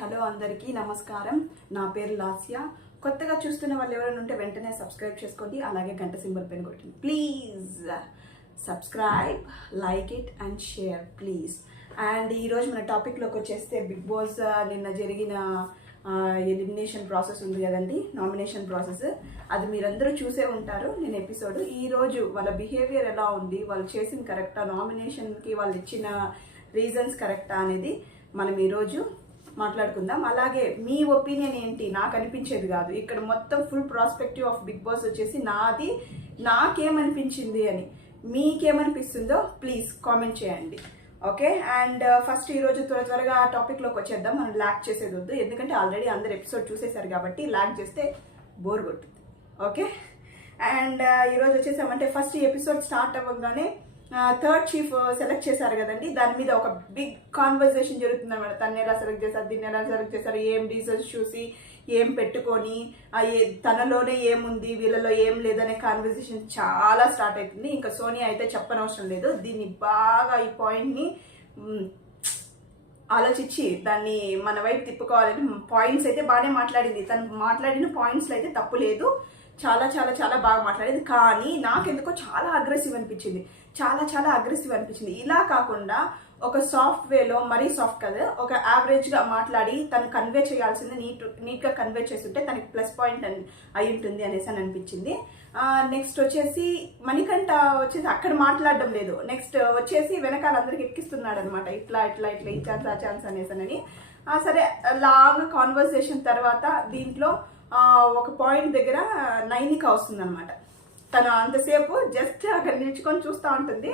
Hello అందరికీ నమస్కారం. నా పేరు లాస్యా. కొత్తగా చూస్తున్న వాళ్ళు ఎవరైనా ఉంటే వెంటనే సబ్స్క్రైబ్ చేసుకోండి, అలాగే గంట సింబల్ పైన కొట్టండి. Please subscribe, like it and share please. And ఈరోజు మన టాపిక్లోకి వచ్చేస్తే బిగ్ బాస్ నిన్న జరిగిన ఎలిమినేషన్ ప్రాసెస్ ఉంది కదండి, నామినేషన్ ప్రాసెస్. అది మీరందరూ చూసే ఉంటారు నేను ఎపిసోడ్. ఈరోజు వాళ్ళ బిహేవియర్ ఎలా ఉంది, వాళ్ళు చేసిన కరెక్టా, నామినేషన్కి వాళ్ళు ఇచ్చిన రీజన్స్ కరెక్టా అనేది మనం ఈరోజు మాట్లాడుకుందాం. అలాగే మీ ఒపీనియన్ ఏంటి, నాకు అనిపించేది కాదు ఇక్కడ, మొత్తం full prospective of Bigg Boss వచ్చేసి నాది, నాకేమనిపించింది అని. మీకేమనిపిస్తుందో ప్లీజ్ కామెంట్ చేయండి, ఓకే? అండ్ ఫస్ట్ ఈరోజు త్వరగా టాపిక్లోకి వచ్చేద్దాం. మనం ల్యాక్ చేసేది వద్దు, ఎందుకంటే ఆల్రెడీ అందరు ఎపిసోడ్ చూసేశారు కాబట్టి ల్యాక్ చేస్తే బోర్ కొట్టుద్ది, ఓకే? అండ్ ఈరోజు వచ్చేసామంటే ఫస్ట్ ఎపిసోడ్ స్టార్ట్ అవ్వగానే థర్డ్ చీఫ్ సెలెక్ట్ చేశారు కదండి. దాని మీద ఒక బిగ్ కాన్వర్సేషన్ జరుగుతుంది అనమాట. తను ఎలా సెలెక్ట్ చేశారు, దీన్ని ఎలా సెలెక్ట్ చేశారు, ఏం రీజన్స్ చూసి ఏం పెట్టుకొని, తనలోనే ఏముంది వీళ్ళలో ఏం లేదనే కాన్వర్సేషన్ చాలా స్టార్ట్ అవుతుంది. ఇంకా సోనియా అయితే చెప్పనవసరం లేదు. దీన్ని బాగా ఈ పాయింట్ని ఆలోచించి దాన్ని మన వైపు తిప్పుకోవాలని పాయింట్స్ అయితే బాగానే మాట్లాడింది. తను మాట్లాడిన పాయింట్స్లో అయితే తప్పు లేదు, చాలా చాలా చాలా బాగా మాట్లాడేది. కానీ నాకెందుకో చాలా అగ్రెసివ్ అనిపించింది, చాలా అగ్రెసివ్ అనిపించింది. ఇలా కాకుండా ఒక సాఫ్ట్ వేలో, మరీ సాఫ్ట్ కదా, ఒక యావరేజ్గా మాట్లాడి తను కన్వే చేయాల్సింది నీట్గా కన్వే చేస్తుంటే తనకి ప్లస్ పాయింట్ అయి ఉంటుంది అనేసి అని అనిపించింది. నెక్స్ట్ వచ్చేసి మణికంఠ వచ్చేసి అక్కడ మాట్లాడడం లేదు. నెక్స్ట్ వచ్చేసి వెనకాల అందరికి ఎక్కిస్తున్నాడు అనమాట, ఇట్లా ఈ ఛాన్స్ ఆ ఛాన్స్ అనేసి. సరే, లాంగ్ కాన్వర్సేషన్ తర్వాత దీంట్లో ఒక పాయింట్ దగ్గర నైనిక వస్తుంది అనమాట. తను అంతసేపు జస్ట్ అక్కడ నిల్చుకొని చూస్తూ ఉంటుంది.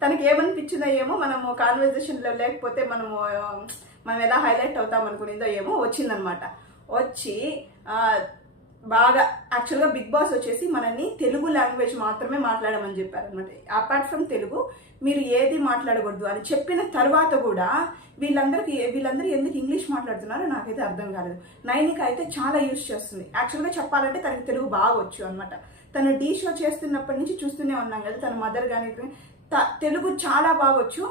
తనకి ఏమనిపించిందో ఏమో, మనము కాన్వర్జేషన్లో లేకపోతే మనం ఎలా హైలైట్ అవుతాం అనుకునేదో ఏమో వచ్చిందనమాట. వచ్చి బాగా యాక్చువల్గా బిగ్ బాస్ వచ్చేసి మనల్ని తెలుగు లాంగ్వేజ్ మాత్రమే మాట్లాడమని చెప్పారనమాట. అపార్ట్ ఫ్రమ్ తెలుగు మీరు ఏది మాట్లాడకూడదు అని చెప్పిన తర్వాత కూడా వీళ్ళందరూ ఎందుకు ఇంగ్లీష్ మాట్లాడుతున్నారో నాకైతే అర్థం కాలేదు. నైనిక అయితే చాలా యూజ్ చేస్తుంది. యాక్చువల్గా చెప్పాలంటే తనకి తెలుగు బాగా వచ్చు అనమాట. తను డీ షో చేస్తున్నప్పటి నుంచి చూస్తూనే ఉన్నాం కదా, తన మదర్ కానీ తెలుగు చాలా బాగొచ్చు.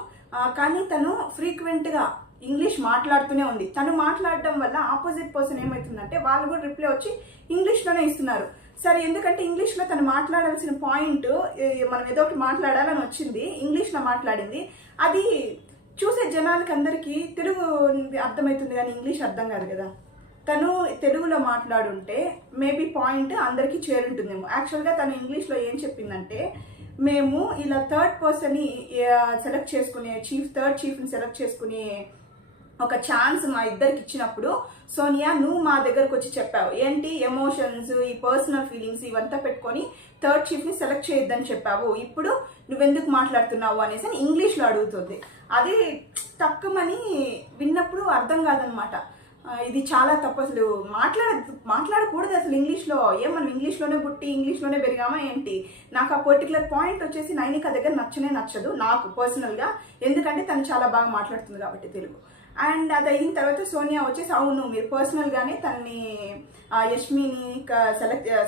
కానీ తను ఫ్రీక్వెంట్గా ఇంగ్లీష్ మాట్లాడుతూనే ఉంది. తను మాట్లాడడం వల్ల ఆపోజిట్ పర్సన్ ఏమవుతుందంటే వాళ్ళు కూడా రిప్లై వచ్చి ఇంగ్లీష్లోనే ఇస్తున్నారు. సరే, ఎందుకంటే ఇంగ్లీష్లో తను మాట్లాడాల్సిన పాయింట్, మనం ఏదో ఒకటి మాట్లాడాలని వచ్చింది, ఇంగ్లీష్లో మాట్లాడింది. అది చూసే జనాలకి అందరికీ తెలుగు అర్థమవుతుంది కానీ ఇంగ్లీష్ అర్థం కాదు కదా. తను తెలుగులో మాట్లాడుంటే మేబీ పాయింట్ అందరికీ చేరుంటుందేమో. యాక్చువల్గా తను ఇంగ్లీష్లో ఏం చెప్పిందంటే, మేము ఇలా థర్డ్ పర్సన్ని సెలెక్ట్ చేసుకునే థర్డ్ చీఫ్ని సెలెక్ట్ చేసుకునే ఒక ఛాన్స్ మా ఇద్దరికి ఇచ్చినప్పుడు, సోనియా నువ్వు మా దగ్గరకు వచ్చి చెప్పావు ఏంటి, ఎమోషన్స్, ఈ పర్సనల్ ఫీలింగ్స్ ఇవంతా పెట్టుకొని థర్డ్ చీఫ్ని సెలెక్ట్ చేయొద్దని చెప్పావు, ఇప్పుడు నువ్వెందుకు మాట్లాడుతున్నావు అనేసి ఇంగ్లీష్లో అడుగుతుంది. అది తక్కువని విన్నప్పుడు అర్థం కాదనమాట. ఇది చాలా తప్పు, అసలు మాట్లాడకూడదు అసలు ఇంగ్లీష్లో. మనం ఇంగ్లీష్లోనే పుట్టి ఇంగ్లీష్లోనే పెరిగామా ఏంటి? నాకు ఆ పర్టికులర్ పాయింట్ వచ్చేసి నైనిక దగ్గర నచ్చదు నాకు పర్సనల్గా, ఎందుకంటే తను చాలా బాగా మాట్లాడుతుంది కాబట్టి తెలుగు. అండ్ అది అయిన తర్వాత సోనియా వచ్చేసి, అవును మీరు పర్సనల్గానే తనని యష్మిని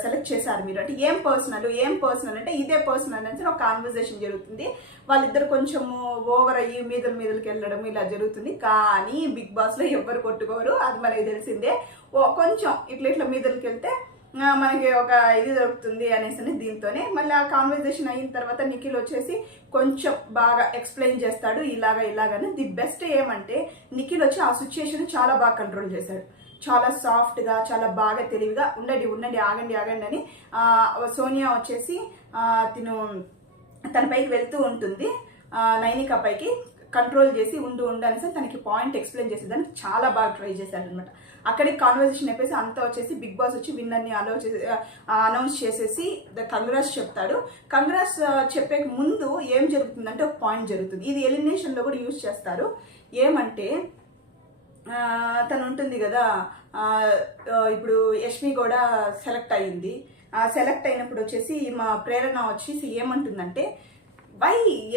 సెలెక్ట్ చేశారు మీరు అంటే ఏం పర్సనల్ అంటే ఇదే పర్సనల్ అంటే ఒక కాన్వర్జేషన్ జరుగుతుంది. వాళ్ళిద్దరు కొంచెము ఓవర్ అయ్యి మీదలకి వెళ్ళడం ఇలా జరుగుతుంది. కానీ బిగ్ బాస్లో ఎవ్వరు కొట్టుకోరు, అది మనకి తెలిసిందే. కొంచెం ఇట్లా మీదలకి వెళ్తే మనకి ఒక ఇది దొరుకుతుంది అనేసి దీంతోనే మళ్ళీ ఆ కాన్వర్జేషన్ అయిన తర్వాత నిఖిల్ వచ్చేసి కొంచెం బాగా ఎక్స్ప్లెయిన్ చేస్తాడు, ఇలాగని. ది బెస్ట్ ఏమంటే నిఖిల్ వచ్చి ఆ సిచ్యుయేషన్ చాలా బాగా కంట్రోల్ చేశాడు. చాలా సాఫ్ట్గా, చాలా బాగా తెలివిగా ఉండండి ఆగండి అని సోనియా వచ్చేసి తన పైకి వెళ్తూ ఉంటుంది, నైనిక పైకి కంట్రోల్ చేసి ఉండు అనేసి తనకి పాయింట్ ఎక్స్ప్లెయిన్ చేసేదానికి చాలా బాగా ట్రై చేశాడు అనమాట. అక్కడికి కాన్వర్జేషన్ అయిపోయి అంతా వచ్చేసి బిగ్ బాస్ వచ్చి విన్నర్ని అనౌన్స్ చేసేసి కంగ్రాట్స్ చెప్తాడు. కంగ్రాట్స్ చెప్పే ముందు ఏం జరుగుతుందంటే ఒక పాయింట్ జరుగుతుంది. ఇది ఎలిమినేషన్లో కూడా యూజ్ చేస్తారు. ఏమంటే తను ఉంటుంది కదా, ఇప్పుడు యష్మి కూడా సెలెక్ట్ అయ్యింది. సెలెక్ట్ అయినప్పుడు వచ్చేసి మా ప్రేరణ వచ్చేసి ఏమంటుందంటే,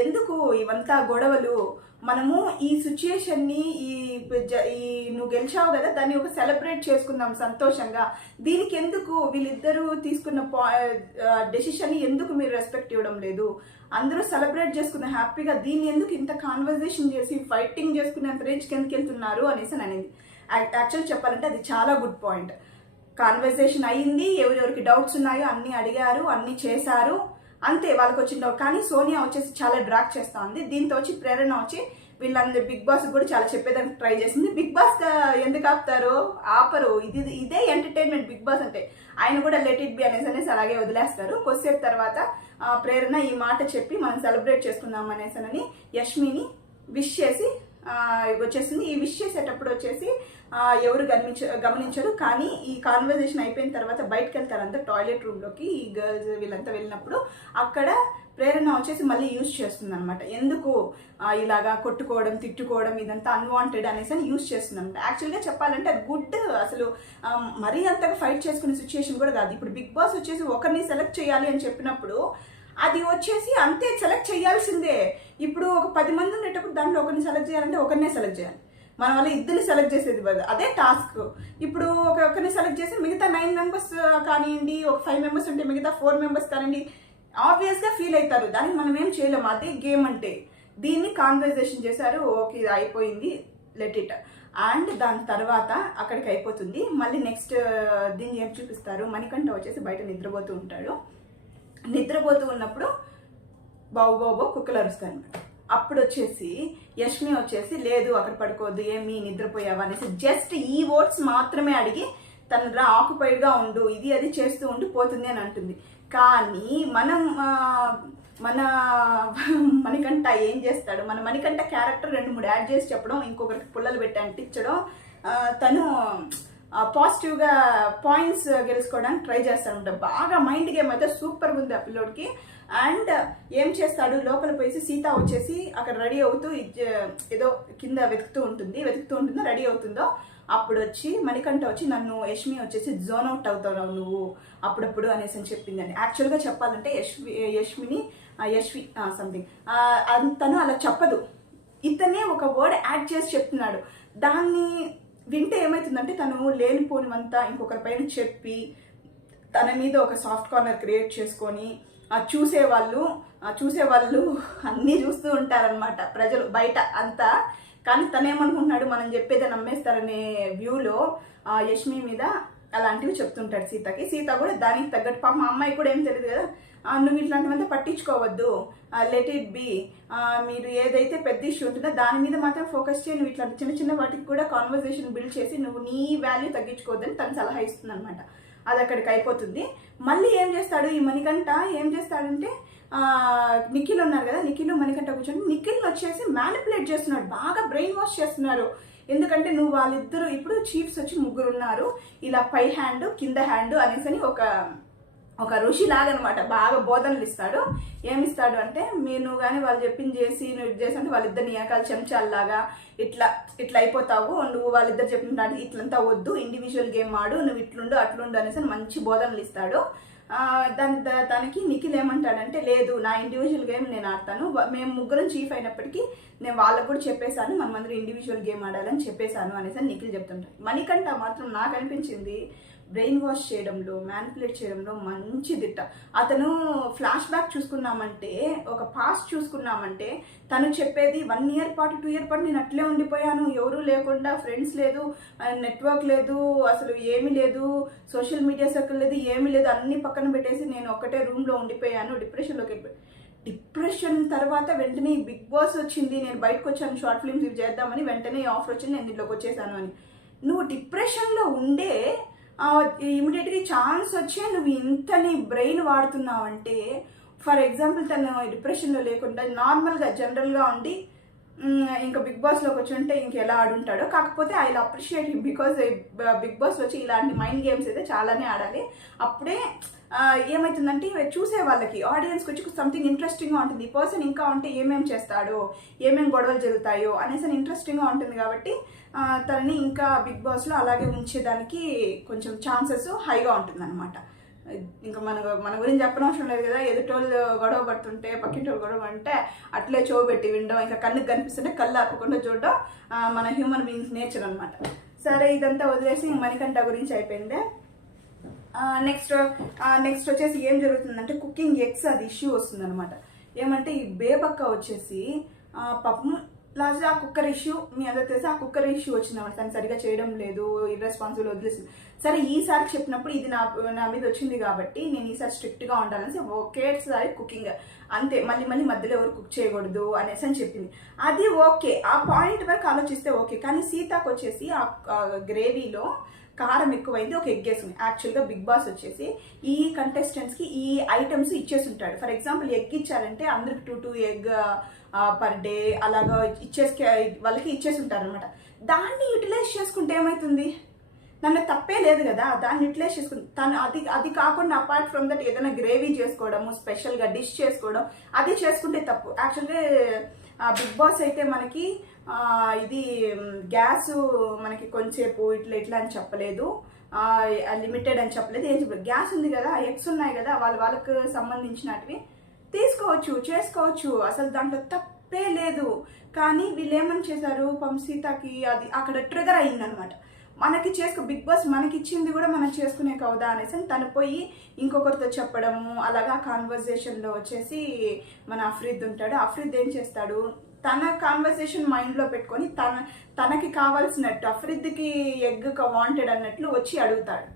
ఎందుకు ఇవంతా గొడవలు, మనము ఈ సిచ్యుయేషన్ని నువ్వు గెలిచావు కదా, దాన్ని ఒక సెలబ్రేట్ చేసుకుందాం సంతోషంగా. దీనికి ఎందుకు వీళ్ళిద్దరూ తీసుకున్న డెసిషన్ని ఎందుకు మీరు రెస్పెక్ట్ ఇవ్వడం లేదు? అందరూ సెలబ్రేట్ చేసుకున్న హ్యాపీగా, దీన్ని ఎందుకు ఇంత కాన్వర్జేషన్ చేసి ఫైటింగ్ చేసుకునేంత రేంజ్కి ఎందుకు వెళ్తున్నారు అనేసి అనేది. యాక్చువల్ చెప్పాలంటే అది చాలా గుడ్ పాయింట్. కాన్వర్సేషన్ అయ్యింది, ఎవరెవరికి డౌట్స్ ఉన్నాయో అన్ని అడిగారు, అన్ని చేశారు, అంతే వాళ్ళకి వచ్చిన డౌట్. కానీ సోనియా వచ్చేసి చాలా డ్రాక్ చేస్తా ఉంది. దీంతో వచ్చి ప్రేరణ వచ్చి వీళ్ళందరూ బిగ్ బాస్ కూడా చాలా చెప్పేదానికి ట్రై చేసింది. బిగ్ బాస్ ఎందుకు ఆపుతారు, ఆపరు, ఇదే ఎంటర్టైన్మెంట్ బిగ్ బాస్ అంటే. ఆయన కూడా లెట్ ఇట్ బి అనేసి అలాగే వదిలేస్తారు. కొద్దిసేపు తర్వాత ప్రేరణ ఈ మాట చెప్పి మనం సెలబ్రేట్ చేసుకుందాం అనేసి యష్మిని విష్ చేసి వచ్చేసింది. ఈ విష్ చేసేటప్పుడు వచ్చేసి ఎవరు గమనించరు. కానీ ఈ కాన్వర్జేషన్ అయిపోయిన తర్వాత బయటకు వెళ్తారు అంతా టాయిలెట్ రూమ్లోకి. ఈ గర్ల్స్ వీళ్ళంతా వెళ్ళినప్పుడు అక్కడ ప్రేరణ వచ్చేసి మళ్ళీ యూజ్ చేస్తుంది అనమాట. ఎందుకు ఇలాగా కొట్టుకోవడం, తిట్టుకోవడం, ఇదంతా అన్వాంటెడ్ అనేసి యూజ్ చేస్తుంది అనమాట. యాక్చువల్గా చెప్పాలంటే అది గుడ్. అసలు మరీ అంతగా ఫైట్ చేసుకునే సిచ్యుయేషన్ కూడా కాదు. ఇప్పుడు బిగ్ బాస్ వచ్చేసి ఒకరిని సెలెక్ట్ చేయాలి అని చెప్పినప్పుడు అది వచ్చేసి అంతే సెలెక్ట్ చేయాల్సిందే. ఇప్పుడు ఒక 10 మంది ఉండేటప్పుడు దాంట్లో ఒకరిని సెలెక్ట్ చేయాలంటే ఒకరినే సెలెక్ట్ చేయాలి. మన వల్ల ఇద్దరిని సెలెక్ట్ చేసేది అదే టాస్క్. ఇప్పుడు ఒకరిని సెలెక్ట్ చేసి మిగతా 9 మెంబర్స్ కానివ్వండి, ఒక 5 మెంబర్స్ ఉంటే మిగతా 4 మెంబర్స్ కానివ్వండి, ఆబ్వియస్గా ఫీల్ అవుతారు. దానికి మనం ఏం చేయలేము, అదే గేమ్ అంటే. దీన్ని కాన్వర్జేషన్ చేశారు, ఓకే ఇది అయిపోయింది, లెట్ ఇట్. అండ్ దాని తర్వాత అక్కడికి అయిపోతుంది. మళ్ళీ నెక్స్ట్ దీన్ని ఏం చూపిస్తారు, మణికంఠ వచ్చేసి బయట నిద్రపోతూ ఉంటాడు. నిద్రపోతూ ఉన్నప్పుడు బావు బాబు కుక్కలు అరుస్తాయి అనమాట. అప్పుడు వచ్చేసి యష్మి వచ్చేసి లేదు అక్కడ పడుకోవద్దు, ఏమి నిద్రపోయావా అనేసి జస్ట్ ఈ వర్డ్స్ మాత్రమే అడిగి తను ఆక్యుపైడ్గా ఉండు, ఇది అది చేస్తూ ఉండి పోతుంది అని అంటుంది. కానీ మన మణికంఠ ఏం చేస్తాడు, మన మణికంఠ క్యారెక్టర్ 2-3 యాడ్ చేసి చెప్పడం, ఇంకొకరికి పుల్లలు పెట్టి అంటించడం, తను పాజిటివ్గా పాయింట్స్ గెలుచుకోవడానికి ట్రై చేస్తాడు. బాగా మైండ్ గేమ్ అయితే సూపర్గా ఉంది ఆ పిల్లోడికి. అండ్ ఏం చేస్తాడు, లోపల పోయి సీత వచ్చేసి అక్కడ రెడీ అవుతూ ఏదో కింద వెతుకుతూ ఉంటుందో రెడీ అవుతుందో అప్పుడు వచ్చి మణికంఠ వచ్చి నన్ను యష్మి వచ్చేసి జోన్ అవుట్ అవుతావు నువ్వు అప్పుడప్పుడు అనేసి అని చెప్పిందండి. యాక్చువల్గా చెప్పాలంటే యశ్వి సంథింగ్ తను అలా చెప్పదు, ఇతనే ఒక వర్డ్ యాడ్ చేసి చెప్తున్నాడు. దాన్ని వింటే ఏమవుతుందంటే తను లేనిపోనివంతా ఇంకొకరి పైన చెప్పి తన మీద ఒక సాఫ్ట్ కార్నర్ క్రియేట్ చేసుకొని చూసేవాళ్ళు అన్నీ చూస్తూ ఉంటారనమాట ప్రజలు బయట అంతా. కానీ తనేమనుకుంటున్నాడు, మనం చెప్పేదే నమ్మేస్తారనే వ్యూలో యష్మి మీద అలాంటివి చెప్తుంటాడు సీతకి. సీత కూడా దానికి తగ్గట్టు పాప మా అమ్మాయి కూడా ఏం తెలియదు కదా, నువ్వు ఇట్లాంటివంతా పట్టించుకోవద్దు, లెట్ ఇట్ బి, మీరు ఏదైతే పెద్ద ఇష్యూ ఉంటుందో దాని మీద మాత్రం ఫోకస్ చేయి, నువ్వు ఇట్లాంటి చిన్న చిన్న వాటికి కూడా కాన్వర్సేషన్ బిల్డ్ చేసి నువ్వు నీ వాల్యూ తగ్గించుకోవద్దని తను సలహా ఇస్తుంది అనమాట. అది అక్కడికి అయిపోతుంది. మళ్ళీ ఏం చేస్తాడు ఈ మణికంఠ, ఏం చేస్తాడంటే నిఖిల్ ఉన్నారు కదా, నిఖిల్ మణికంఠ కూర్చొని నిఖిల్ వచ్చేసి మ్యానిపులేట్ చేస్తున్నాడు, బాగా బ్రెయిన్ వాష్ చేస్తున్నారు. ఎందుకంటే నువ్వు వాళ్ళిద్దరు ఇప్పుడు చీఫ్స్ వచ్చి 3 ఉన్నారు, ఇలా పై హ్యాండ్ కింద హ్యాండ్ అనేసి ఒక ఋషి లాగా అనమాట. బాగా బోధనలు ఇస్తాడు. ఏమిస్తాడు అంటే నువ్వు కానీ వాళ్ళు చెప్పింది చేసి నువ్వు ఇది చేసి అంటే వాళ్ళిద్దరిని ఏకాలు చెంచాలలాగా ఇట్లా అయిపోతావు, నువ్వు వాళ్ళిద్దరు చెప్పిన ఇట్లంతా వద్దు, ఇండివిజువల్ గేమ్ ఆడు, నువ్వు ఇట్లుండు అట్లుండు అనేసి మంచి బోధనలు ఇస్తాడు. దానికి నిఖిల్ ఏమంటాడంటే లేదు నా ఇండివిజువల్ గేమ్ నేను ఆడతాను, మేము 3 చీఫ్ అయినప్పటికీ నేను వాళ్ళకు కూడా చెప్పేశాను మనమందరం ఇండివిజువల్ గేమ్ ఆడాలని చెప్పేశాను అనేసి నిఖిల్ చెప్తుంటాడు. మణికంఠ మాత్రం నాకు అనిపించింది బ్రెయిన్ వాష్ చేయడంలో, మ్యానిపులేట్ చేయడంలో మంచి దిట్ట. అతను ఫ్లాష్ బ్యాక్ చూసుకున్నామంటే, ఒక పాస్ట్ చూసుకున్నామంటే తను చెప్పేది 1 ఇయర్ పాటు 2 ఇయర్ పాటు నేను అట్లే ఉండిపోయాను, ఎవరూ లేకుండా, ఫ్రెండ్స్ లేదు, నెట్వర్క్ లేదు, అసలు ఏమీ లేదు, సోషల్ మీడియా సర్కిల్ లేదు, ఏమీ లేదు, అన్ని పక్కన పెట్టేసి నేను ఒక్కటే రూమ్లో ఉండిపోయాను, డిప్రెషన్లోకి వెళ్ళిపోయాను. డిప్రెషన్ తర్వాత వెంటనే బిగ్ బాస్ వచ్చింది, నేను బయటకు వచ్చాను, షార్ట్ ఫిల్మ్స్ ఇవి చేద్దామని, వెంటనే ఆఫర్ వచ్చింది, నేను దీంట్లోకి వచ్చేసాను అని. నువ్వు డిప్రెషన్లో ఉండే ఇమీడియట్గా ఛాన్స్ వచ్చే నువ్వు ఇంత నీ బ్రెయిన్ వాడుతున్నావు అంటే, ఫర్ ఎగ్జాంపుల్ తను డిప్రెషన్లో లేకుండా నార్మల్గా జనరల్గా ఉండి ఇంకా బిగ్ బాస్లోకి వచ్చి ఉంటే ఇంకెలా ఆడుంటాడో. కాకపోతే I appreciate him because Bigg Boss వచ్చి ఇలాంటి మైండ్ గేమ్స్ అయితే చాలానే ఆడాలి. అప్పుడే ఏమవుతుందంటే చూసే వాళ్ళకి ఆడియన్స్కి వచ్చి సంథింగ్ ఇంట్రెస్టింగ్గా ఉంటుంది, ఈ పర్సన్ ఇంకా ఉంటే ఏమేమి చేస్తాడో, ఏమేమి గొడవలు జరుగుతాయో అనేసి ఇంట్రెస్టింగ్గా ఉంటుంది. కాబట్టి తనని ఇంకా బిగ్ బాస్లో అలాగే ఉంచేదానికి కొంచెం ఛాన్సెస్ హైగా ఉంటుంది అనమాట. ఇంకా మన గురించి చెప్పనవసరం లేదు కదా, ఎదుటోళ్ళు గొడవ పడుతుంటే పక్కింటోళ్ళు గొడవ అంటే అట్లే చెవు పెట్టి వినడం, ఇంకా కళ్ళకి కనిపిస్తుంటే కళ్ళు ఆపకుండా చూడడం మన హ్యూమన్ బీయింగ్స్ నేచర్ అనమాట. సరే ఇదంతా వదిలేసి మణికంఠ గురించి అయిపోయింది. నెక్స్ట్ వచ్చేసి ఏం జరుగుతుందంటే కుకింగ్ ఎగ్స్ అది ఇష్యూ వస్తుంది అనమాట. ఏమంటే ఈ బేబక్క వచ్చేసి పాపం లాస్ట్ ఆ కుక్కర్ ఇష్యూ మీ అందరూ తెలిసి ఆ కుక్కర్ ఇష్యూ వచ్చిందన్నమాట. తను సరిగా చేయడం లేదు, ఇర్రెస్పాన్సిబుల్ వదిలేసింది. సరే ఈసారి చెప్పినప్పుడు ఇది నా మీద వచ్చింది కాబట్టి నేను ఈసారి స్ట్రిక్ట్గా ఉండాలని ఒకేసారి కుకింగ్ అంతే, మళ్ళీ మళ్ళీ మధ్యలో ఎవరు కుక్ చేయకూడదు అనేసి అని చెప్పింది. అది ఓకే, ఆ పాయింట్ వరకు ఆలోచిస్తే ఓకే. కానీ సీతాకు వచ్చేసి ఆ గ్రేవీలో కారం ఎక్కువైంది, ఒక ఎగ్ వేసింది. యాక్చువల్గా బిగ్ బాస్ వచ్చేసి ఈ కంటెస్టెంట్స్కి ఈ ఐటమ్స్ ఇచ్చేసి ఉంటాడు. ఫర్ ఎగ్జాంపుల్ ఎగ్ ఇచ్చారంటే అందరికి 2 ఎగ్ పర్ డే అలాగా వాళ్ళకి ఇచ్చేసి ఉంటారు అనమాట. దాన్ని యూటిలైజ్ చేసుకుంటే ఏమవుతుంది? దాంట్లో తప్పే లేదు కదా, దాన్ని యూటిలైజ్ చేసుకుంటే తను అది కాకుండా అపార్ట్ ఫ్రమ్ దట్ ఏదైనా గ్రేవీ చేసుకోవడము, స్పెషల్గా డిష్ చేసుకోవడం అది చేసుకుంటే తప్పు. యాక్చువల్గా బిగ్ బాస్ అయితే మనకి ఇది గ్యాస్ మనకి కొంచెంసేపు ఇట్లా అని చెప్పలేదు, లిమిటెడ్ అని చెప్పలేదు, ఏం చెప్పలేదు. గ్యాస్ ఉంది కదా, ఎగ్స్ ఉన్నాయి కదా, వాళ్ళకు సంబంధించినటివి తీసుకోవచ్చు, చేసుకోవచ్చు, అసలు దాంట్లో తప్పే లేదు. కానీ వీళ్ళు ఏమని చేశారు, సీతకి అది అక్కడ ట్రిగర్ అయ్యిందనమాట. మనకి బిగ్ బాస్ మనకి ఇచ్చింది కూడా మనం చేసుకునే కవుదా అనేసి తను పోయి ఇంకొకరితో చెప్పడము, అలాగా కాన్వర్జేషన్లో వచ్చేసి మన అఫ్రీద్ ఉంటాడు. అఫ్రీద్ ఏం చేస్తాడు, తన కాన్వర్సేషన్ మైండ్లో పెట్టుకొని తనకి కావాల్సినట్టు అఫ్రీద్కి ఎగ్ వాంటెడ్ అన్నట్లు వచ్చి అడుగుతాడు.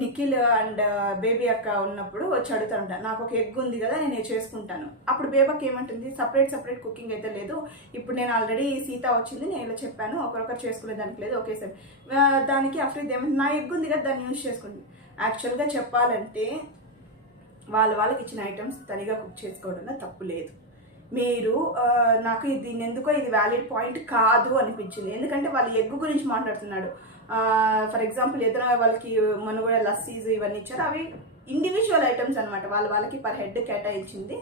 నిఖిల్ అండ్ బేబీ అక్క ఉన్నప్పుడు వచ్చి అడుగుతాడు, నాకు ఒక ఎగ్ ఉంది కదా నేను చేసుకుంటాను. అప్పుడు బేబక్క ఏమంటుంది, సపరేట్ కుకింగ్ అయితే లేదు, ఇప్పుడు నేను ఆల్రెడీ సీత వచ్చింది, నేను ఇలా చెప్పాను, ఒకరొకరు చేసుకునే దానికి లేదు, ఓకే సార్. దానికి అఫ్రీద్ ఏమంటుంది, నా ఎగ్ ఉంది కదా దాన్ని యూజ్ చేసుకుంటుంది. యాక్చువల్గా చెప్పాలంటే వాళ్ళకి ఇచ్చిన ఐటమ్స్ తనిగా కుక్ చేసుకోవడంలో తప్పు లేదు. మీరు నాకు దీన్ని ఎందుకో ఇది వ్యాలిడ్ పాయింట్ కాదు అనిపించింది. ఎందుకంటే వాళ్ళు ఎగ్ గురించి మాట్లాడుతున్నాడు. ఫర్ ఎగ్జాంపుల్ ఏదైనా వాళ్ళకి మన కూడా లస్సీస్ ఇవన్నీ ఇచ్చారు, అవి ఇండివిజువల్ ఐటమ్స్ అనమాట, వాళ్ళకి పర్ హెడ్ కేటాయించింది.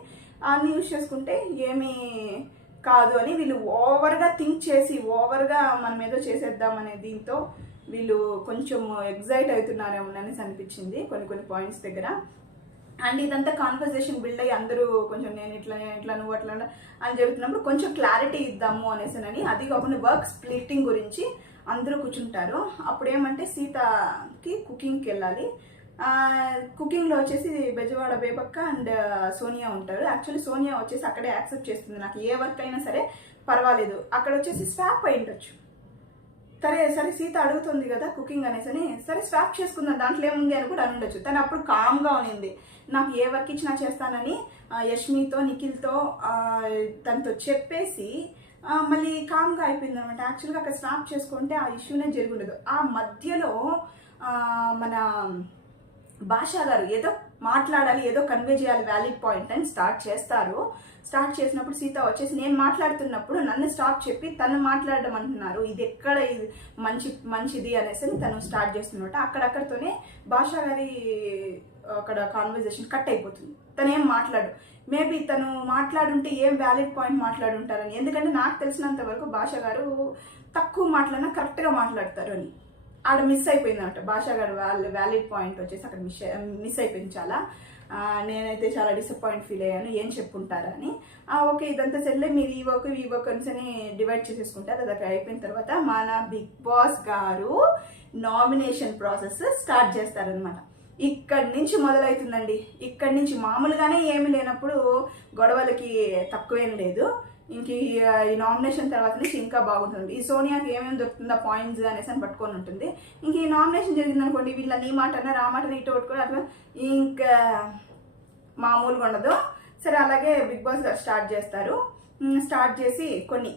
అన్ని యూజ్ చేసుకుంటే ఏమీ కాదు అని వీళ్ళు ఓవర్గా థింక్ చేసి ఓవర్గా మనం ఏదో చేసేద్దామనే దీంతో వీళ్ళు కొంచెం ఎగ్జైట్ అవుతున్నారేమో అనేసి అనిపించింది కొన్ని పాయింట్స్ దగ్గర. అండ్ ఇదంతా కాన్వర్జేషన్ బిల్డ్ అయ్యి అందరూ కొంచెం నేను ఇట్లా నువ్వు అట్లా అని చెబుతున్నప్పుడు కొంచెం క్లారిటీ ఇద్దాము అనేసి అది కాకుండా వర్క్ స్ప్లిట్టింగ్ గురించి అందరూ కూర్చుంటారు. అప్పుడు ఏమంటే సీతకి కుకింగ్కి వెళ్ళాలి. కుకింగ్లో వచ్చేసి బెజవాడ బేబక్క అండ్ సోనియా ఉంటారు. యాక్చువల్లీ సోనియా వచ్చేసి అక్కడే యాక్సెప్ట్ చేస్తుంది, నాకు ఏ వర్క్ అయినా సరే పర్వాలేదు, అక్కడ వచ్చేసి స్వాప్ అయి ఉండొచ్చు. సరే సీత అడుగుతుంది కదా కుకింగ్ అనేసి సరే స్వాప్ చేసుకుందాం దాంట్లో ఏముంది అని కూడా అని ఉండొచ్చు. తను అప్పుడు కామ్గా ఉన్నింది, నాకు ఏ వర్క్ ఇచ్చినా చేస్తానని యష్మితో నిఖిల్తో తనతో చెప్పేసి మళ్ళీ కామ్గా అయిపోయింది అనమాట. యాక్చువల్గా అక్కడ స్వాప్ చేసుకుంటే ఆ ఇష్యూనే జరుగుండదు. ఆ మధ్యలో మన భాషా గారు ఏదో మాట్లాడాలి, ఏదో కన్వే చేయాలి వ్యాలిడ్ పాయింట్ అని స్టార్ట్ చేసినప్పుడు సీత వచ్చేసి నేను మాట్లాడుతున్నప్పుడు నన్ను స్టాప్ చెప్పి తను మాట్లాడడం అంటున్నారు, ఇది ఎక్కడ ఇది మంచిది అనేసి తను స్టార్ట్ చేస్తున్నట్టు అక్కడక్కడతోనే భాషా గారి అక్కడ కాన్వర్జేషన్ కట్ అయిపోతుంది. తను ఏం మాట్లాడు, మేబీ తను మాట్లాడుంటే ఏం వ్యాలిడ్ పాయింట్ మాట్లాడుంటారని. ఎందుకంటే నాకు తెలిసినంత వరకు భాషా గారు తక్కువ మాట్లాడినా కరెక్ట్గా మాట్లాడతారు అని ఆడ మిస్ అయిపోయింది అనమాట. భాషా గారు వ్యాలిడ్ పాయింట్ వచ్చేసి అక్కడ మిస్ అయిపోయింది చాలా. నేనైతే చాలా డిసప్పాయింట్ ఫీల్ అయ్యాను, ఏం చెప్పుకుంటారని. ఓకే ఇదంతా సరే మీరు ఈ వర్క్ అని డివైడ్ చేసేసుకుంటారు. అది అక్కడ అయిపోయిన తర్వాత మన బిగ్ బాస్ గారు నామినేషన్ ప్రాసెస్ స్టార్ట్ చేస్తారనమాట. ఇక్కడి నుంచి మొదలవుతుందండి. ఇక్కడి నుంచి మామూలుగానే ఏమి లేనప్పుడు గొడవలకి తక్కువేం లేదు, ఇంక ఈ నామినేషన్ తర్వాత నుంచి ఇంకా బాగుంటుంది. ఈ సోనియాకి ఏమేమి దొరుకుతుందో పాయింట్స్ అనేసి అని పట్టుకొని ఉంటుంది. ఇంక ఈ నామినేషన్ జరిగింది అనుకోండి, వీళ్ళ నీ మాట అన్నారు ఆ మాట ఇటు పట్టుకొని అట్లా ఇంకా మామూలుగా ఉండదు. సరే అలాగే బిగ్ బాస్ గారు స్టార్ట్ చేసి కొన్ని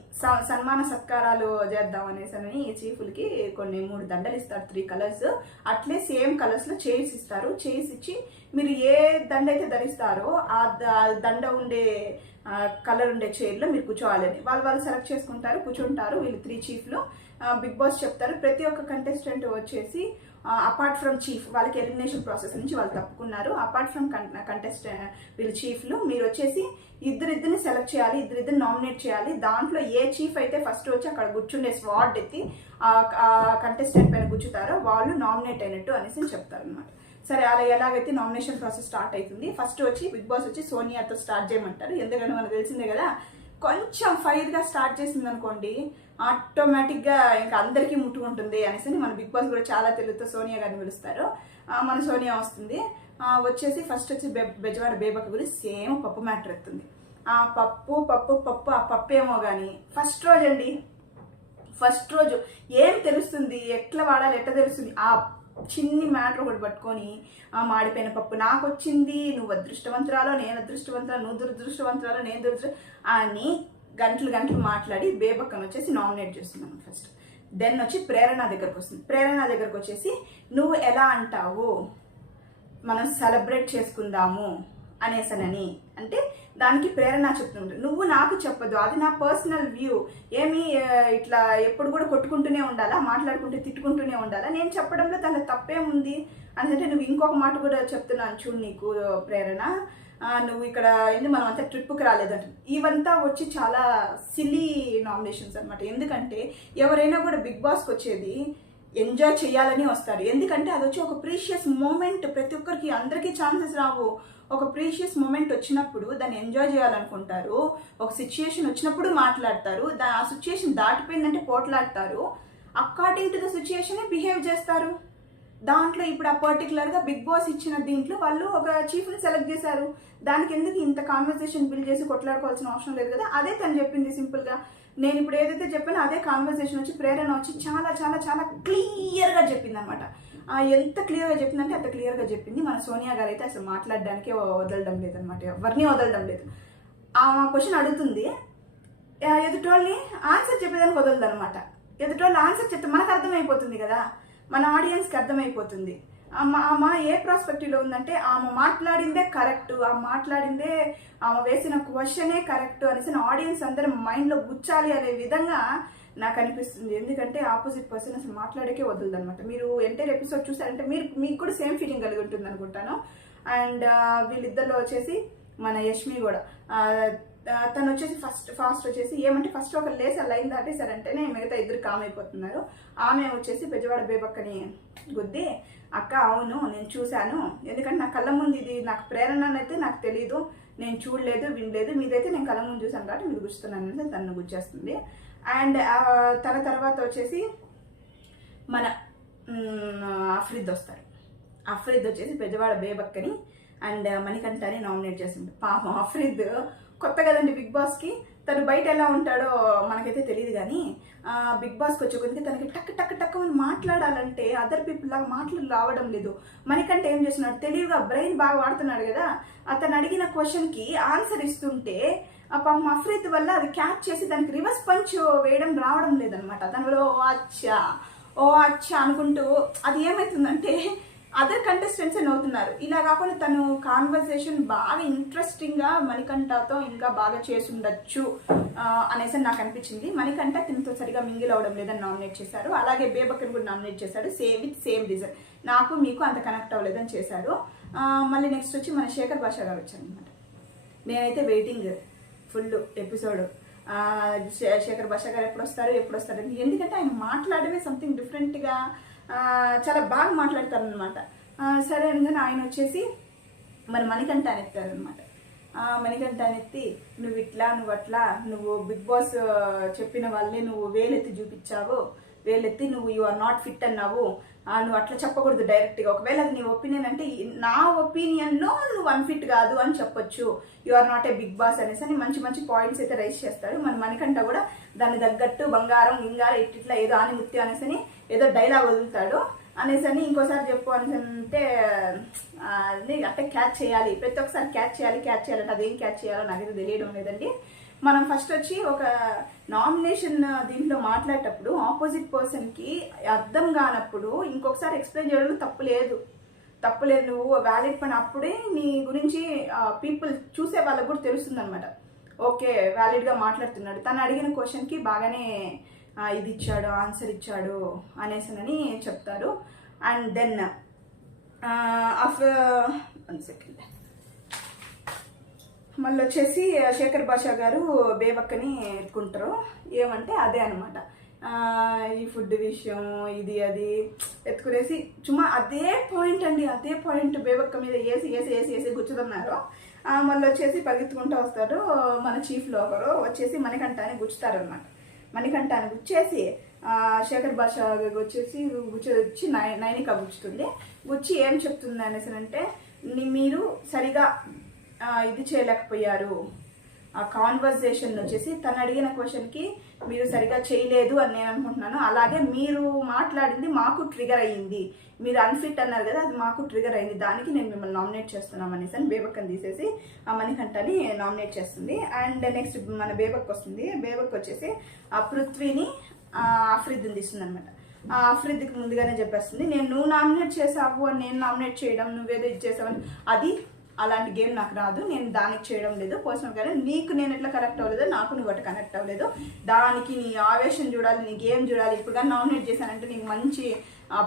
సన్మాన సత్కారాలు చేద్దాం అనేసి చీఫ్లకి కొన్ని 3 దండలు ఇస్తారు, 3 కలర్స్. అట్లే సేమ్ కలర్స్లో చైర్స్ ఇస్తారు. చైర్స్ ఇచ్చి మీరు ఏ దండ అయితే ధరిస్తారో ఆ దండ ఉండే కలర్ ఉండే చైర్లో మీరు కూర్చోవాలని వాళ్ళు సెలెక్ట్ చేసుకుంటారు, కూర్చుంటారు. వీళ్ళు 3 చీఫ్లు. బిగ్ బాస్ చెప్తారు ప్రతి ఒక్క కంటెస్టెంట్ వచ్చేసి అపార్ట్ ఫ్రమ్ చీఫ్ వాళ్ళకి ఎలిమినేషన్ ప్రాసెస్ నుంచి వాళ్ళు తప్పుకున్నారు. అపార్ట్ ఫ్రమ్ కంటెస్టెంట్ వీళ్ళు చీఫ్లు మీరు వచ్చేసి ఇద్దరిని సెలెక్ట్ చేయాలి, ఇద్దరిని నామినేట్ చేయాలి. దాంట్లో ఏ చీఫ్ అయితే ఫస్ట్ వచ్చి అక్కడ కూర్చుండే స్వాట్ ఎత్తి ఆ కంటెస్టెంట్ పైన కూర్చుతారో వాళ్ళు నామినేట్ అయినట్టు అనేసి చెప్తారు అనమాట. సరే అలా ఎలాగైతే నామినేషన్ ప్రాసెస్ స్టార్ట్ అవుతుంది. ఫస్ట్ వచ్చి బిగ్ బాస్ వచ్చి సోనియాతో స్టార్ట్ చేయమంటారు. ఎందుకంటే మనకు తెలిసిందే కదా, కొంచెం ఫైర్గా స్టార్ట్ చేసింది అనుకోండి ఆటోమేటిక్గా ఇంకా అందరికీ ముట్టుకుంటుంది అనేసి మన బిగ్ బాస్ కూడా చాలా తెలుగుతో సోనియా గారిని పిలుస్తారు. మన సోనియా వస్తుంది. వచ్చేసి ఫస్ట్ వచ్చి బెజవాడ బేబక్క గురించి సేమ్ పప్పు మ్యాటర్ ఎత్తుంది. ఆ పప్పు పప్పు పప్పు ఆ పప్పు ఏమో కానీ ఫస్ట్ రోజు ఏం తెలుస్తుంది, ఎట్లా వాడాలి, ఎట్లా తెలుస్తుంది, ఆ చిన్ని మ్యాటర్ ఒకటి పట్టుకొని ఆ మాడిపోయిన పప్పు నాకు వచ్చింది, నువ్వు అదృష్టవంతురాలో నేను అదృష్టవంతురాలు, నువ్వు దురదృష్టవంతురాలో నేను దురదృష్ట అని గంటలు మాట్లాడి బేబక్కను వచ్చేసి నామినేట్ చేస్తున్నాను ఫస్ట్. దెన్ వచ్చి ప్రేరణ దగ్గరకు వస్తుంది. ప్రేరణ దగ్గరకు వచ్చేసి నువ్వు ఎలా అంటావు, మనం సెలబ్రేట్ చేసుకుందాము అనేసనని అంటే దానికి ప్రేరణ చెప్తుంది, నువ్వు నాకు చెప్పదు, అది నా పర్సనల్ వ్యూ, ఏమి ఇట్లా ఎప్పుడు కూడా కొట్టుకుంటూనే ఉండాలా, మాట్లాడుకుంటూ తిట్టుకుంటూనే ఉండాలా, నేను చెప్పడంలో దానిలో తప్పేముంది అని అంటే నువ్వు ఇంకొక మాట కూడా చెప్తున్నాను చూడు నీకు ప్రేరణ, నువ్వు ఇక్కడ ఏంది మనం అంతా ట్రిప్కి రాలేదంట. ఇవంతా వచ్చి చాలా సిల్లీ నామినేషన్స్ అనమాట. ఎందుకంటే ఎవరైనా కూడా బిగ్ బాస్కి వచ్చేది ఎంజాయ్ చేయాలని వస్తారు. ఎందుకంటే అది వచ్చి ఒక ప్రీషియస్ మూమెంట్, ప్రతి ఒక్కరికి అందరికీ ఛాన్సెస్ రావు. ఒక ప్రీషియస్ మూమెంట్ వచ్చినప్పుడు దాన్ని ఎంజాయ్ చేయాలనుకుంటారు, ఒక సిచ్యుయేషన్ వచ్చినప్పుడు మాట్లాడతారు, ఆ సిచ్యుయేషన్ దాటిపోయిందంటే పోట్లాడతారు, అకార్డింగ్ టు ద సిచ్యుయేషనే బిహేవ్ చేస్తారు. దాంట్లో ఇప్పుడు ఆ పర్టికులర్గా బిగ్ బాస్ ఇచ్చిన దీంట్లో వాళ్ళు ఒక చీఫ్ని సెలెక్ట్ చేశారు, దానికి ఎందుకు ఇంత కాన్వర్సేషన్ బిల్డ్ చేసి కొట్లాడుకోవాల్సిన అవసరం లేదు కదా. అదే తను చెప్పింది సింపుల్గా. నేను ఇప్పుడు ఏదైతే చెప్పానో అదే కాన్వర్సేషన్ వచ్చి ప్రేరణ వచ్చి చాలా చాలా చాలా క్లియర్గా చెప్పింది అనమాట. ఎంత క్లియర్గా చెప్పిందంటే అంత క్లియర్గా చెప్పింది. మన సోనియా గారు అయితే అసలు మాట్లాడడానికే వదలడం లేదనమాట, ఎవరిని వదలడం లేదు. ఆ క్వశ్చన్ అడుగుతుంది, ఎదుటోళ్ళని ఆన్సర్ చెప్పేదానికి వదలదు అనమాట. ఎదుటోళ్ళు ఆన్సర్ చెప్తే మనకు అర్థమైపోతుంది కదా, మన ఆడియన్స్కి అర్థమైపోతుంది. ఆమె ఏ ప్రాస్పెక్టివ్లో ఉందంటే ఆమె మాట్లాడిందే కరెక్ట్, ఆమె వేసిన క్వశ్చనే కరెక్ట్ అనేసి ఆడియన్స్ అందరం మైండ్లో గుచ్చాలి అనే విధంగా నాకు అనిపిస్తుంది. ఎందుకంటే ఆపోజిట్ పర్సన్ అసలు మాట్లాడకే వదలదు అనమాట. మీరు ఎంటైర్ ఎపిసోడ్ చూసారంటే మీకు కూడా సేమ్ ఫీలింగ్ కలిగి ఉంటుంది అనుకుంటాను. అండ్ వీళ్ళిద్దరిలో వచ్చేసి మన యష్మి కూడా తను వచ్చేసి ఫాస్ట్ వచ్చేసి ఏమంటే ఫస్ట్ ఒక లేస్ లైన్ దాటేశారంటేనే మిగతా ఇద్దరు కామ్ అయిపోతున్నారు. ఆమె వచ్చేసి పెద్దవాడ బేబక్కని గుద్ది, అక్క అవును నేను చూశాను, ఎందుకంటే నా కళ్ళ ముందు ఇది నాకు ప్రేరణ అయితే నాకు తెలీదు, నేను చూడలేదు వినలేదు, మీదైతే నేను కళ్ళ ముందు చూశాను కాబట్టి మీరు గుచ్చుతున్నాను అనేది తను గుచ్చేస్తుంది. అండ్ తన తర్వాత వచ్చేసి మన అఫ్రిద్ వస్తారు. అఫ్రిద్ వచ్చేసి పెద్దవాడ బేబక్కని అండ్ మణికంఠని నామినేట్ చేసింది. పాపం అఫ్రిద్ కొత్త కదండి బిగ్ బాస్కి, తను బయట ఎలా ఉంటాడో మనకైతే తెలియదు. కానీ బిగ్ బాస్కి వచ్చే కొద్దిగా తనకి టక్ అని మాట్లాడాలంటే అదర్ పీపుల్ లాగా మాటలు రావడం లేదు. మణికంఠ ఏం చేస్తున్నాడు, తెలివిగా బ్రెయిన్ బాగా వాడుతున్నాడు కదా, అతను అడిగిన క్వశ్చన్కి ఆన్సర్ ఇస్తుంటే పాపం అఫ్రిద్ వల్ల అది క్యాచ్ చేసి దానికి రివర్స్ పంచ్ వేయడం రావడం లేదనమాట. దానివల్ల ఓ అచ్చా అనుకుంటూ అది ఏమవుతుందంటే అదర్ కంటెస్టెంట్సే నవ్వుతున్నారు. ఇలా కాకుండా తను కాన్వర్సేషన్ బాగా ఇంట్రెస్టింగ్గా మణికంఠతో ఇంకా బాగా చేసి ఉండొచ్చు అనేసి నాకు అనిపించింది. మణికంఠ తినతో సరిగా మింగిల్ అవడం లేదని నామినేట్ చేశారు. అలాగే బేబక్కని కూడా నామినేట్ చేశాడు, సేమ్ రీజన్, నాకు మీకు అంత కనెక్ట్ అవ్వలేదని చేశారు. మళ్ళీ నెక్స్ట్ వచ్చి మన శేఖర్ భాష గారు వచ్చారు అనమాట. నేనైతే వెయిటింగ్ ఫుల్ ఎపిసోడ్ శేఖర్ భాష గారు ఎప్పుడు వస్తారు ఎందుకంటే ఆయన మాట్లాడమే సంథింగ్ డిఫరెంట్గా చాలా బాగా మాట్లాడతారు అనమాట. సరే అనగానే ఆయన వచ్చేసి మన మణికంఠ అని ఎత్తారు అనమాట. మణికంఠ అని ఎత్తి నువ్వు ఇట్లా నువ్వు అట్లా, నువ్వు బిగ్ బాస్ చెప్పిన వాళ్ళని నువ్వు వేలెత్తి చూపించావు, వేలెత్తి నువ్వు యు ఆర్ నాట్ ఫిట్ అన్నావు, నువ్వు అట్లా చెప్పకూడదు డైరెక్ట్గా, ఒకవేళ అది నీ ఒపీనియన్ అంటే నా ఒపీనియన్లో నువ్వు అన్ఫిట్ కాదు అని చెప్పొచ్చు, you are not a Bigg Boss అనేసి అని మంచి పాయింట్స్ అయితే రైజ్ చేస్తాడు. మన మణికంఠ కూడా దాన్ని తగ్గట్టు బంగారం గింగారం ఇట్లా ఏదో అని ముత్తి అనేసి ఏదో డైలాగ్ వదులుతాడు. అనేసి ఇంకోసారి చెప్పు అనేసి అంటే అంటే క్యాచ్ చేయాలి, ప్రతి ఒక్కసారి క్యాచ్ చేయాలంటే అదేం క్యాచ్ చేయాలో నాకైతే తెలియడం లేదండి. మనం ఫస్ట్ వచ్చి ఒక నామినేషన్ దీంట్లో మాట్లాడేటప్పుడు ఆపోజిట్ పర్సన్కి అర్థం కానప్పుడు ఇంకొకసారి ఎక్స్ప్లెయిన్ చేయడంలో తప్పులేదు. నువ్వు వ్యాలిడ్ పని అప్పుడే నీ గురించి పీపుల్ చూసే వాళ్ళకు కూడా తెలుస్తుంది అనమాట. ఓకే వ్యాలిడ్గా మాట్లాడుతున్నాడు, తను అడిగిన క్వశ్చన్కి బాగానే ఇది ఇచ్చాడు, ఆన్సర్ ఇచ్చాడు అనేసినని చెప్తారు. అండ్ దెన్ వన్ సెకండ్ మళ్ళీ వచ్చేసి శేఖర్ భాష గారు బేబక్కని ఎత్తుకుంటారు. ఏమంటే అదే అనమాట, ఈ ఫుడ్ విషయం ఇది అది ఎత్తుకునేసి చుమ్మా అదే పాయింట్ బేబక్క మీద వేసి గుచ్చుతున్నారు. మళ్ళీ వచ్చేసి పరిగెత్తుకుంటూ వస్తారు. మన చీఫ్లో ఒకరు వచ్చేసి మణికంఠని గుచ్చుతారనమాట. మణికంఠని గుచ్చేసి శేఖర్ భాష వచ్చేసి వచ్చి నైనిక గుచ్చుతుంది. గుచ్చి ఏం చెప్తుంది అనేసి అంటే మీరు సరిగా ఇది చేయలేకపోయారు, ఆ కాన్వర్జేషన్ వచ్చేసి తను అడిగిన క్వశ్చన్కి మీరు సరిగా చేయలేదు అని నేను అనుకుంటున్నాను. అలాగే మీరు మాట్లాడింది మాకు ట్రిగర్ అయ్యింది, మీరు అన్ఫిట్ అన్నారు కదా, అది మాకు ట్రిగర్ అయింది, దానికి నేను మిమ్మల్ని నామినేట్ చేస్తున్నాం అనేసి అని బేబక్కని తీసేసి ఆ మణికంఠని నామినేట్ చేస్తుంది. అండ్ నెక్స్ట్ మన బేబక్ వస్తుంది. బేబక్ వచ్చేసి ఆ పృథ్వీని ఆఫ్రిద్ని తీస్తుంది అనమాట. ఆఫ్రిద్కి ముందుగానే చెప్పేస్తుంది, నువ్వు నామినేట్ చేసావు అని నేను నామినేట్ చేయడం, నువ్వేదో ఇది చేసావని, అది అలాంటి గేమ్ నాకు రాదు, నేను దానికి చేయడం లేదు పర్సనల్గానే. నీకు నేను ఎట్లా కనెక్ట్ అవ్వలేదో నాకు నువ్వు అట్లా కనెక్ట్ అవ్వలేదు, దానికి నీ ఆవేశం చూడాలి, నీ గేమ్ చూడాలి. ఇప్పుడు కానీ నామినేట్ చేశానంటే నీకు మంచి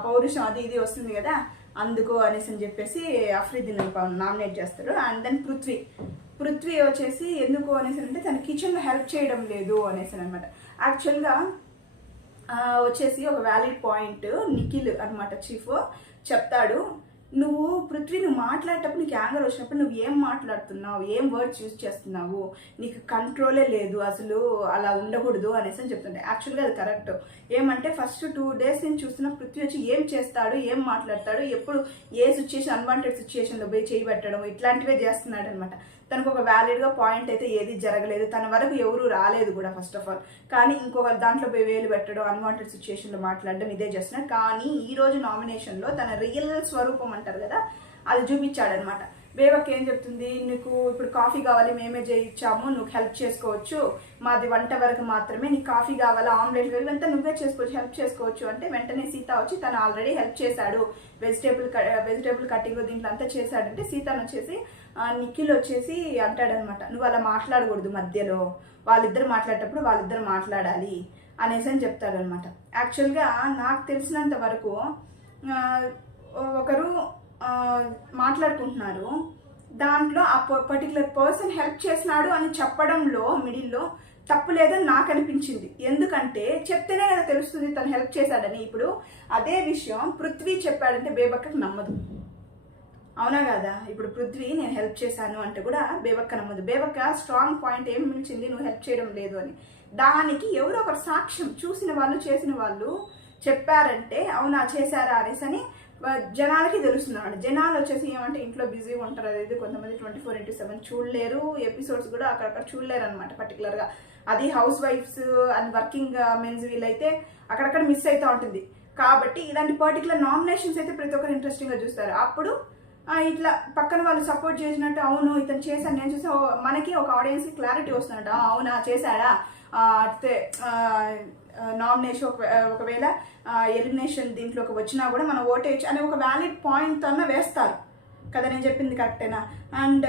పౌరుషం అది ఇది వస్తుంది కదా, అందుకు అనేసి అని చెప్పేసి అఫ్రిద్ని నామినేట్ చేస్తారు. అండ్ దెన్ పృథ్వీ వచ్చేసి ఎందుకు అనేసి అంటే తన కిచెన్లో హెల్ప్ చేయడం లేదు అనేసి అనమాట. యాక్చువల్గా వచ్చేసి ఒక వ్యాలిడ్ పాయింట్ నిఖిల్ అనమాట చీఫ్ చెప్తాడు, నువ్వు మాట్లాడేటప్పుడు నీకు యాంగర్ వచ్చినప్పుడు నువ్వు ఏం మాట్లాడుతున్నావు, ఏం వర్డ్స్ యూజ్ చేస్తున్నావు, నీకు కంట్రోలే లేదు, అసలు అలా ఉండకూడదు అనేసి అని చెప్తుంటే యాక్చువల్గా అది కరెక్ట్. ఏమంటే ఫస్ట్ 2 days నేను చూస్తున్న పృథ్వీ వచ్చి ఏం చేస్తాడు, ఏం మాట్లాడతాడు, ఎప్పుడు ఏ సిచ్యుయేషన్ అన్వాంటెడ్ సిచ్యుయేషన్లో పోయి చేయబెట్టడం ఇట్లాంటివే చేస్తున్నాడు అనమాట. తనకు ఒక వ్యాలిడ్గా పాయింట్ అయితే ఏది జరగలేదు, తన వరకు ఎవరు రాలేదు కూడా ఫస్ట్ ఆఫ్ ఆల్. కానీ ఇంకొక దాంట్లో పోయి వేలు పెట్టడం, అన్వాంటెడ్ సిచ్యుయేషన్లో మాట్లాడడం ఇదే చేస్తున్నాడు. కానీ ఈ రోజు నామినేషన్లో తన రియల్ స్వరూపం అంటారు కదా, అది చూపించాడనమాట. బేబక్ ఏం చెప్తుంది, నీకు ఇప్పుడు కాఫీ కావాలి, మేమే చేయించాము, నువ్వు హెల్ప్ చేసుకోవచ్చు, మాది వంట వరకు మాత్రమే, నీకు కాఫీ కావాలా, ఆమ్లెట్ ఇవంతా నువ్వే చేసుకోవచ్చు, హెల్ప్ చేసుకోవచ్చు అంటే వెంటనే సీత వచ్చి తను ఆల్రెడీ హెల్ప్ చేశాడు, వెజిటేబుల్ కటింగ్ దీంట్లో అంతా చేశాడంటే సీతను వచ్చేసి నిఖిల్ వచ్చేసి అంటాడనమాట, నువ్వు అలా మాట్లాడకూడదు, మధ్యలో వాళ్ళిద్దరు మాట్లాడేటప్పుడు వాళ్ళిద్దరు మాట్లాడాలి అనేసి అని చెప్తాడనమాట. యాక్చువల్గా నాకు తెలిసినంత వరకు ఒకరు మాట్లాడుకుంటున్నారు, దాంట్లో ఆ పర్టికులర్ పర్సన్ హెల్ప్ చేసినాడు అని చెప్పడంలో మిడిల్లో తప్పు లేదని నాకు అనిపించింది. ఎందుకంటే చెప్తేనే కదా తెలుస్తుంది తను హెల్ప్ చేశాడని. ఇప్పుడు అదే విషయం పృథ్వీ చెప్పాడంటే బేబక్కకు నమ్మదు, అవునా కదా. ఇప్పుడు పృథ్వీ నేను హెల్ప్ చేశాను అంటే కూడా బేబక్క నమ్మదు. బేబక్క స్ట్రాంగ్ పాయింట్ ఏం మించింది, నువ్వు హెల్ప్ చేయడం లేదు అని. దానికి ఎవరో ఒకరు సాక్ష్యం చూసిన వాళ్ళు చేసిన వాళ్ళు చెప్పారంటే అవునా చేశారా అనేసి అని జనాలకి తెలుస్తున్నాడు. జనాలు వచ్చేసి ఏమంటే ఇంట్లో బిజీగా ఉంటారు, అదేది కొంతమంది 24/7 చూడలేరు, ఎపిసోడ్స్ కూడా అక్కడక్కడ చూడలేరు అనమాట. పర్టికులర్గా అది house wives and working mens వీళ్ళైతే అక్కడక్కడ మిస్ అవుతూ ఉంటుంది. కాబట్టి ఇలాంటి పర్టికులర్ నామినేషన్స్ అయితే ప్రతి ఒక్కరు ఇంట్రెస్టింగ్గా చూస్తారు. అప్పుడు ఇట్లా పక్కన వాళ్ళు సపోర్ట్ చేసినట్టు అవును ఇతను చేశాను నేను చూసా, మనకి ఒక ఆడియన్స్కి క్లారిటీ వస్తున్నట్టు అవునా చేశాడా, అయితే నామినేషన్ ఒకవేళ ఎలిమినేషన్ దీంట్లోకి వచ్చినా కూడా మనం ఓటేయచ్చు అనే ఒక వ్యాలిడ్ పాయింట్ అన్న వేస్తారు కదా, నేను చెప్పింది కరెక్టేనా. అండ్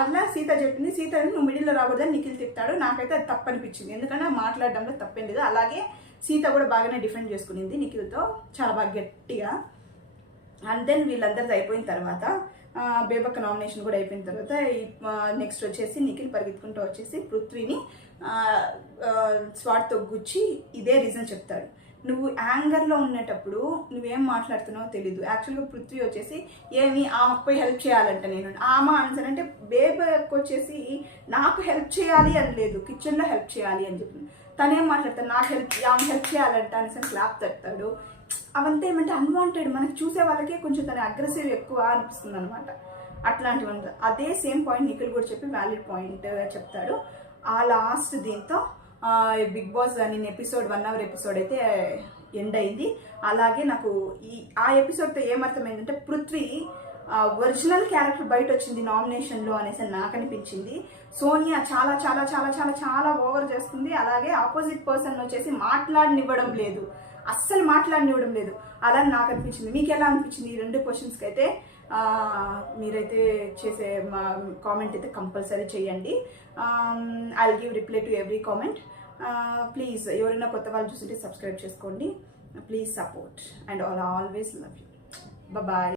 అలా సీత చెప్పింది, సీత నువ్వు మిడిల్లో రాకూడదని నిఖిల్ తిప్తాడు, నాకైతే అది తప్పు అనిపించింది, ఎందుకంటే మాట్లాడడంలో తప్పేం లేదు. అలాగే సీత కూడా బాగానే డిఫెండ్ చేసుకునింది నిఖిల్తో చాలా బాగా గట్టిగా. అండ్ దెన్ వీళ్ళందరిది అయిపోయిన తర్వాత బేబక్క నామినేషన్ కూడా అయిపోయిన తర్వాత నెక్స్ట్ వచ్చేసి నిఖిల్ పరిగెత్తుకుంటూ వచ్చేసి పృథ్వీని స్వాట్తో గుచ్చి ఇదే రీజన్ చెప్తాడు, నువ్వు యాంగర్లో ఉండేటప్పుడు నువ్వేం మాట్లాడుతున్నావో తెలీదు. యాక్చువల్గా పృథ్వీ వచ్చేసి ఏమి ఆమెకు పోయి హెల్ప్ చేయాలంట, నేను ఆమె అంటే బేబక్ వచ్చేసి నాకు హెల్ప్ చేయాలి అని లేదు, కిచెన్లో హెల్ప్ చేయాలి అని చెప్పింది. తనేం మాట్లాడతాడు, నాకు ఆమె హెల్ప్ చేయాలంట అనేసి క్లాప్ తడతాడు. అవంతా ఏమంటే అన్వాంటెడ్, మనకి చూసే వాళ్ళకే కొంచెం తన అగ్రెసివ్ ఎక్కువ అనిపిస్తుంది అనమాట. అట్లాంటివి ఉంటుంది. అదే సేమ్ పాయింట్ నిఖిల్ కూడా చెప్పి వ్యాలిడ్ పాయింట్ చెప్తాడు. ఆ లాస్ట్ దీంతో బిగ్ బాస్ నేను ఎపిసోడ్ 1 hour ఎపిసోడ్ అయితే ఎండ్ అయింది. అలాగే నాకు ఆ ఎపిసోడ్తో ఏమర్థమైందంటే పృథ్వీ ఒరిజినల్ క్యారెక్టర్ బయట వచ్చింది నామినేషన్లో అనేసి నాకు అనిపించింది. సోనియా చాలా చాలా చాలా చాలా చాలా ఓవర్ చేస్తుంది. అలాగే ఆపోజిట్ పర్సన్ వచ్చేసి మాట్లాడనివ్వడం లేదు, అస్సలు మాట్లాడనివ్వడం లేదు, అలా నాకు అనిపించింది. మీకు ఎలా అనిపించింది ఈ 2 క్వశ్చన్స్కి అయితే మీరైతే చేసే మా కామెంట్ అయితే కంపల్సరీ చేయండి. I will give reply to every comment. Please ఎవరైనా కొత్త వాళ్ళు చూస్తుంటే సబ్స్క్రైబ్ చేసుకోండి. Please support and always love you. Bye.